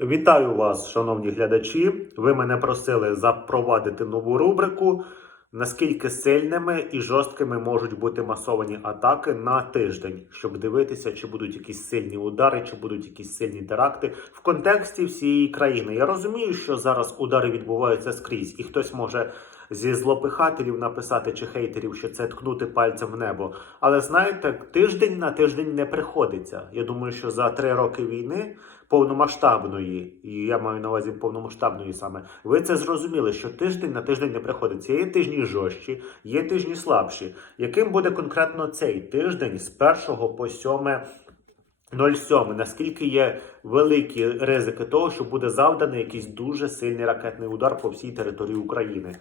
Вітаю вас, шановні глядачі. Ви мене просили запровадити нову рубрику. Наскільки сильними і жорсткими можуть бути масовані атаки на тиждень, щоб дивитися, чи будуть якісь сильні удари, чи будуть якісь сильні теракти в контексті всієї країни. Я розумію, що зараз удари відбуваються скрізь, і хтось може зі злопихателів написати чи хейтерів, що це ткнути пальцем в небо. Але знаєте, тиждень на тиждень не приходиться. Я думаю, що за три роки війни повномасштабної, і я маю на увазі повномасштабної саме, ви це зрозуміли, що тиждень на тиждень не приходиться. Є тижні жорсткі, є тижні слабші. Яким буде конкретно цей тиждень з 1 по 7 07. Наскільки є великі ризики того, що буде завданий якийсь дуже сильний ракетний удар по всій території України?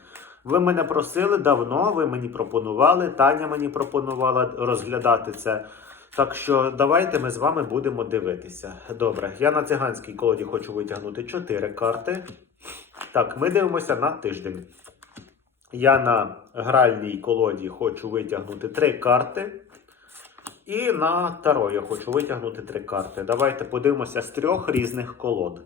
Ви мене просили давно, ви мені пропонували, Таня мені пропонувала розглядати це. Так що давайте ми з вами будемо дивитися. Добре, я на циганській колоді хочу витягнути 4 карти. Так, ми дивимося на тиждень. Я на гральній колоді хочу витягнути 3 карти. І на таро я хочу витягнути 3 карти. Давайте подивимося з трьох різних колод.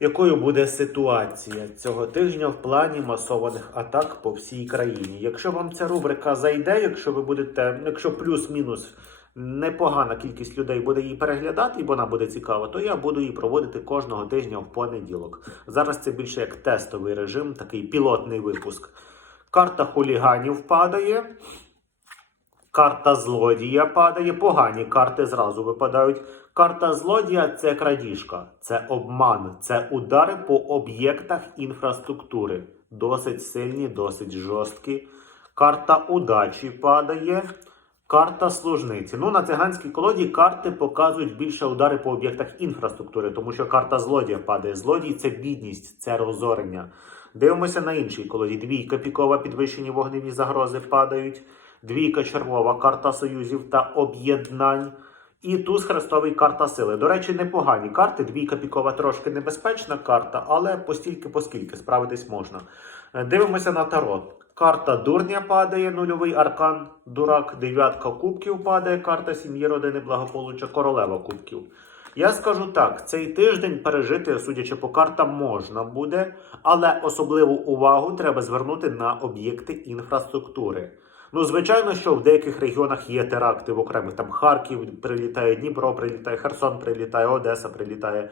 Якою буде ситуація цього тижня в плані масованих атак по всій країні? Якщо вам ця рубрика зайде, якщо ви будете, якщо плюс-мінус непогана кількість людей буде її переглядати, і вона буде цікава, то я буду її проводити кожного тижня в понеділок. Зараз це більше як тестовий режим, такий пілотний випуск. Карта хуліганів падає. Карта злодія падає, погані карти зразу випадають. Карта злодія це крадіжка, це обман, це удари по об'єктах інфраструктури. Досить сильні, досить жорсткі. Карта удачі падає. Карта служниці. Ну, на циганській колоді карти показують більше удари по об'єктах інфраструктури, тому що карта злодія падає. Злодій це бідність, це розорення. Дивимося на іншій колоді. Двійка пікова, підвищені вогневі загрози падають. Двійка червова, карта союзів та об'єднань. І туз хрестовий карта сили. До речі, непогані карти. Двійка пікова трошки небезпечна карта, але постільки поскільки справитись можна. Дивимося на таро. Карта дурня падає, нульовий аркан, дурак, дев'ятка кубків падає, карта сім'ї, родини, благополуччя, королева кубків. Я скажу так: цей тиждень пережити, судячи по картам, можна буде, але особливу увагу треба звернути на об'єкти інфраструктури. Ну, звичайно, що в деяких регіонах є теракти в окремих. Там Харків прилітає, Дніпро прилітає, Херсон прилітає, Одеса прилітає.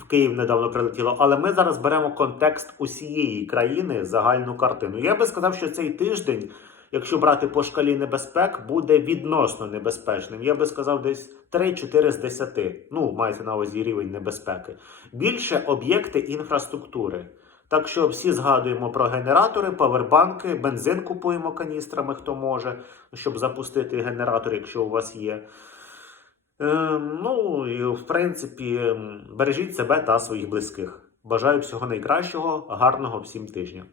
В Київ недавно прилетіло, але ми зараз беремо контекст усієї країни, загальну картину. Я би сказав, що цей тиждень, якщо брати по шкалі небезпек, буде відносно небезпечним. Я би сказав, десь 3-4 з 10. Ну, мається на увазі рівень небезпеки. Більше об'єкти інфраструктури. Так що всі згадуємо про генератори, павербанки, бензин купуємо каністрами, хто може, щоб запустити генератор, якщо у вас є. Е, ну і в принципі, бережіть себе та своїх близьких. Бажаю всього найкращого, гарного всім тижня.